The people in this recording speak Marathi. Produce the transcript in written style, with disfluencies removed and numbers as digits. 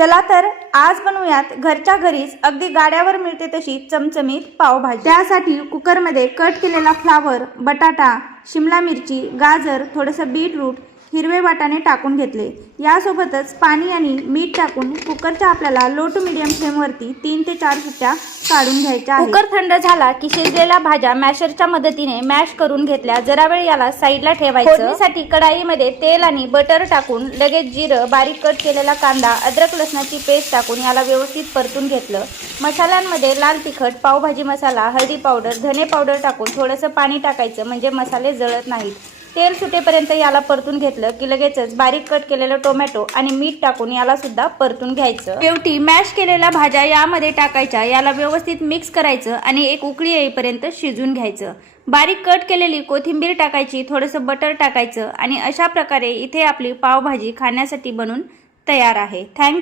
चला तर आज बनवूयात घरच्या घरीच अगदी गाड्यावर मिळते तशी चमचमीत पावभाजी। त्यासाठी कुकरमध्ये कट केलेला फ्लावर, बटाटा, शिमला मिरची, गाजर, थोडंसं बीटरूट, हिरवे वाटाणे टाकून घेतले। यासोबतच पाणी आणि मीठ टाकून कुकरच्या आपल्याला लो टू मीडियम फ्लेमवरती 3 ते 4 शिट्ट्या काढून घ्यायच्या आहेत। कुकर थंड झाला की शिजलेल्या भाज्या मॅशरच्या मदतीने मॅश करून घेतल्या। जरा वेळ याला साईडला ठेवायचं। फोडणीसाठी कढाईमध्ये तेल आणि बटर टाकून लगेच जिरं, बारीक कट केलेला कांदा, अद्रक लसणाची पेस्ट टाकून याला व्यवस्थित परतून घेतलं। मसाल्यांमध्ये लाल तिखट, पावभाजी मसाला, हळदी पावडर, धने पावडर टाकून थोडंसं पाणी टाकायचं म्हणजे मसाले जळत नाहीत। तेल सुटेपर्यंत याला परतून घेतलं की लगेचच बारीक कट केलेलं टोमॅटो आणि मीठ टाकून याला सुद्धा परतून घ्यायचं। शेवटी मॅश केलेल्या भाज्या यामध्ये टाकायच्या, याला व्यवस्थित मिक्स करायचं आणि एक उकळी येईपर्यंत शिजून घ्यायचं। बारीक कट केलेली कोथिंबीर टाकायची, थोडंसं बटर टाकायचं आणि अशा प्रकारे इथे आपली पावभाजी खाण्यासाठी बनून तयार आहे। थँक्यू।